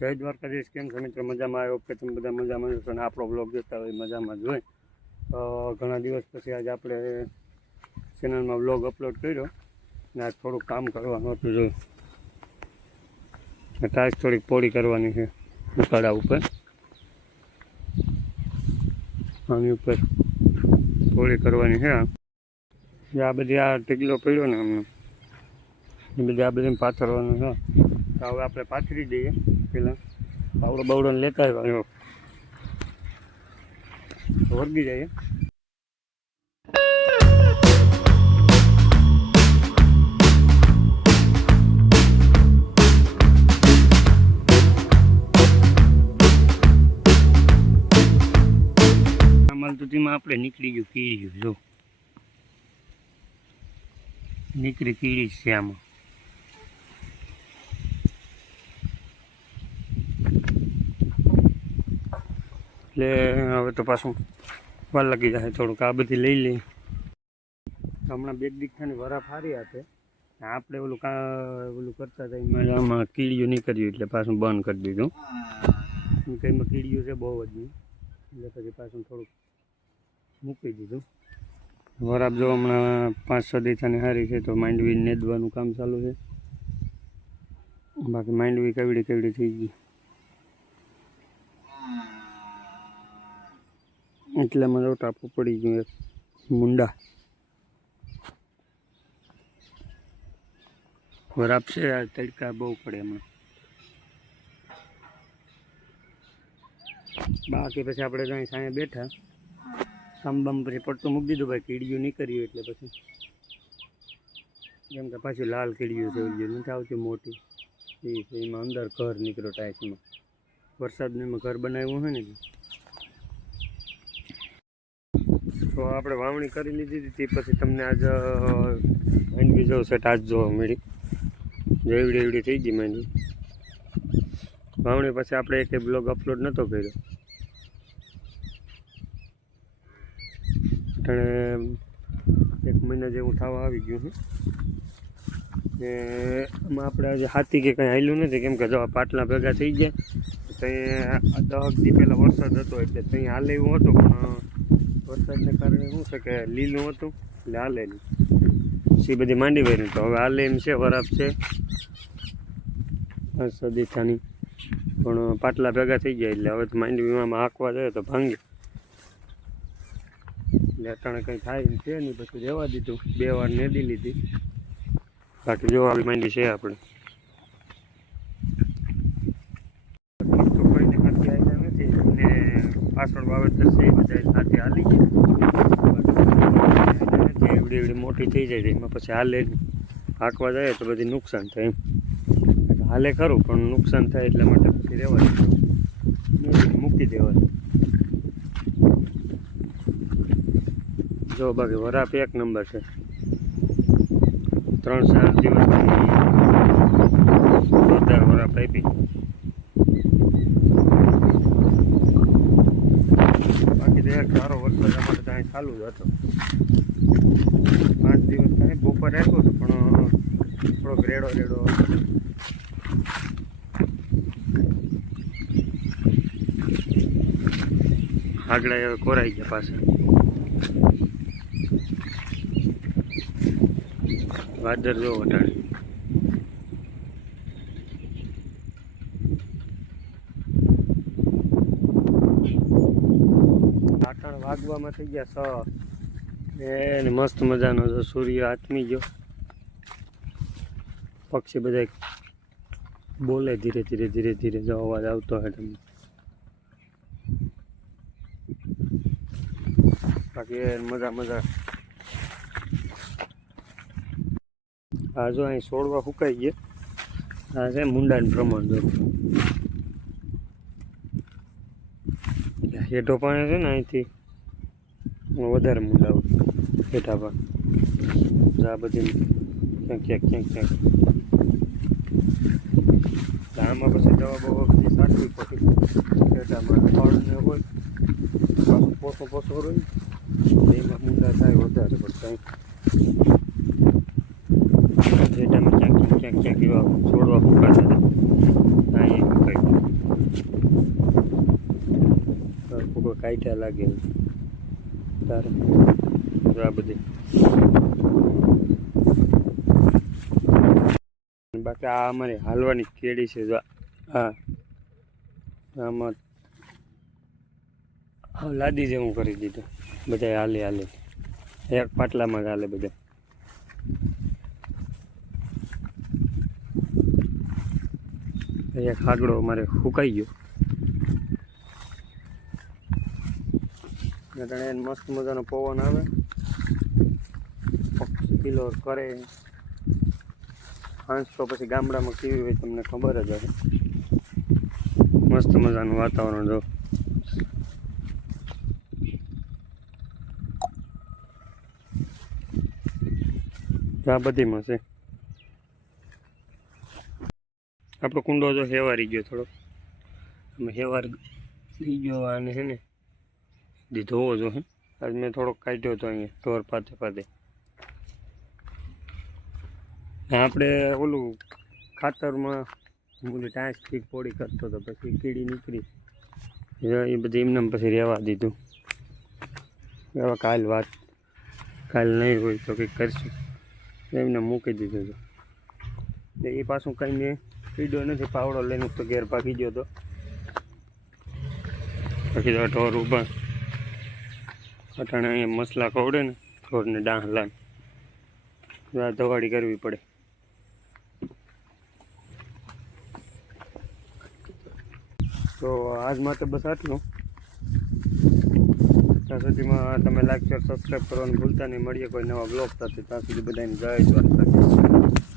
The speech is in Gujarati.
જય દ્વારકાધીશ કેમ છો મિત્રો, મજામાં? આવ્યો કે તમે બધા મજામાં છો અને આપણો બ્લોગ જોતા હોય મજામાં જ હોય. તો ઘણા દિવસ પછી આજે આપણે ચેનલમાં બ્લોગ અપલોડ કર્યો ને આજ થોડુંક કામ કરવાનું હતું જોયું ટાઈસ થોડીક પોળી કરવાની છે ઉકાળા ઉપર. આની ઉપર પોળી કરવાની છે આ. બધી આ ટીકલો પડ્યો ને અમને એ બધી આ બધી પાથરવાનું છે. તો હવે આપણે પાથરી દઈએ. પેલા પાવડો બાવડો લેતા આવ્યા વર્ગી જાય તેમાં આપણે નીકળી ગયું કીડી જો. નીકળી કીડી છે આમાં. એટલે હવે તો પાછું વાર લાગી જાય થોડુંક. આ બધી લઈ લઈ હમણાં બે દીખાની વરા ફારી આપે. આપણે ઓલું કા, ઓલું કરતા હતા, એમાં આમાં કીડીયું નહીં કર્યું એટલે પાછું બંધ કરી દીધું. એમાં કીડીયું છે બહુ જ. નહીં એટલે પછી પાછું થોડુંક મૂકી દીધું. વરાબ જો હમણાં પાંચ, છ દીથાની હારી છે, તો માંડવી નેદવાનું કામ ચાલુ છે. બાકી માંડવી કેવડી કેવડી થઈ ગઈ. એટલે મારો ટાપુ પડી ગયું મુંડા. વરાપ છે આ તડકા બહુ પડે એમાં. બાકી પછી આપણે ત્યાં સાંજે બેઠા. સાંબામ પછી પડતું મૂકી દીધું, ભાઈ કીડીયું નહીં કર્યું એટલે પછી. કેમ કે પાછું લાલ કીડીયું છે, ઓલી નથી આવતી મોટી. એમાં અંદર ઘર નીકળ્યો ટાઈસમાં વરસાદનું એમાં ઘર બનાવ્યું હોય ને. તો આપણે વાવણી કરી લીધી હતી પછી તમને આજ માંડવી જો સેટ આજ જોવા મળી. જો એવડી એવડી થઈ ગઈ માંડવી વાવણી પછી આપણે એક બ્લોગ અપલોડ નહોતો કર્યો. અને એક મહિના જેવું થવા આવી ગયું છે ને આમાં આપણે આજે હાથી કે કંઈ હાલ્યું નથી, કેમ કે જો પાટલા ભેગા થઈ ગયા ત્યાં દહક દી પહેલાં વરસાદ હતો એટલે ત્યાં હાલે એવું હતું, પણ વરસાદને કારણે શું છે કે લીલું હતું, એટલે હાલે નહીં. પછી બધી માંડી વાળી તો હવે હાલે એમ છે, વરાપ છે. સદીથાની પણ પાટલા ભેગા થઈ ગયા, એટલે હવે તો માંડવીમાં હાંકવા જાય તો ભાંગે. એટલે અટાણે કંઈ થાય છે નહીં, પછી રહેવા દીધું. બે વાર નેદી લીધી. બાકી જોવા માંડી છે આપણે તો કોઈને હાથી આવ્યા નથી અને પાછળ વાવેતર છે, એ બધા સાથે હાલી જાય એવડી એવડી મોટી થઈ જાય એમાં પછી હાલે. હાંકવા જાય તો બધી નુકસાન થાય એમ. હાલે ખરું, પણ નુકસાન થાય એટલા માટે પછી રહેવાનું મૂકી દેવાનું. જો બાકી વરાપ એક નંબર છે. ત્રણ ચાર દિવસથી જોરદાર વરાપ આપી બાકી તો એક સારો વરસાદ અમારે ત્યાં ચાલુ જ હતો. પાંચ દિવસ થાય બપોરે આવ્યો હતો, પણ થોડોક રેડો રેડો. આગળ હવે કોરાઈ ગયા પાછા. વાદર જો વટાણે પાટણ થઈ ગયા છ. એને મસ્ત મજાનો જો સૂર્ય આથમી ગયો. પક્ષી બધા બોલે ધીરે ધીરે ધીરે ધીરે જો અવાજ આવતો હોય તમને. બાકી મજા મજા. આ જો અહીં છોડવા સુકાઈ ગયા. આ છે મુંડાનું પ્રમાણ જો. હેઠો પાણી છે ને અહીંથી. વધારે મુલાવ હેઠા ભાગ આ બધી ક્યાંક ક્યાંક ક્યાંક ક્યાંક. આમાં પછી દવા બવા બધી સાચવી પડે હેઠામાં ફળને હોય, પાછું પોસો પોસો હોય એમાં મુંડા થાય વધારે, પણ કાંઈ. હેઠામાં ક્યાંક ક્યાંક ક્યાંક એવા છોડવા ફૂંકાતા હતા કાંઈ ફૂંકાય કાઢ્યા લાગે. તારે. જો આ બધી. બાકી આ અમારી હાલવાની કેળી છે જો હા. આમાં હા લાદી જેવું કરી દીધું. બધા હાલે હાલે. એક પાટલામાં જ હાલે બધા એક હાગડો અમારે સુકાઈ ગયો. એને મસ્ત મજાનો પવન આવે. કિલો કરે. હાંસ તો પછી ગામડામાં કેવી હોય તમને ખબર જ હશે. મસ્ત મજાનું વાતાવરણ જો. આ બધીમાં છે. આપણો કુંડો જો હેવારી ગયો થોડો હેવાર થઈ ગયો અને છે ને. દીધો જો હે આજ મેં થોડોક કાઢ્યો હતો અહીંયા, ઢોર પાતે પાતે. આપણે ઓલું ખાતરમાં હું ટાંસ ફીક પોડી કરતો હતો, પછી કીડી નીકળી. એ બધી એમને પછી રહેવા દીધું. એવા કાલ વાત, કાલ નહીં હોય તો કંઈક કરશું. એમને મૂકી દીધું હતું. એ પાછું કંઈ મેં પીડ્યો નથી, પાવડો લઈને તો ઘેર ભાગી ગયો હતો. પછી તો ઢોર ઊભા. અટાણે અહીંયા મસલા ખવડે ને ઢોરને ડાહલા આ ધવાડી કરવી પડે. તો આજ માટે બસ આટલું. ત્યાં સુધીમાં તમે લાઈક શેર સબસ્ક્રાઈબ કરવાનું ભૂલતા નહીં. મળીએ કોઈ નવા બ્લોગ સાથે. ત્યાં સુધી બધાને જય દ્વારકા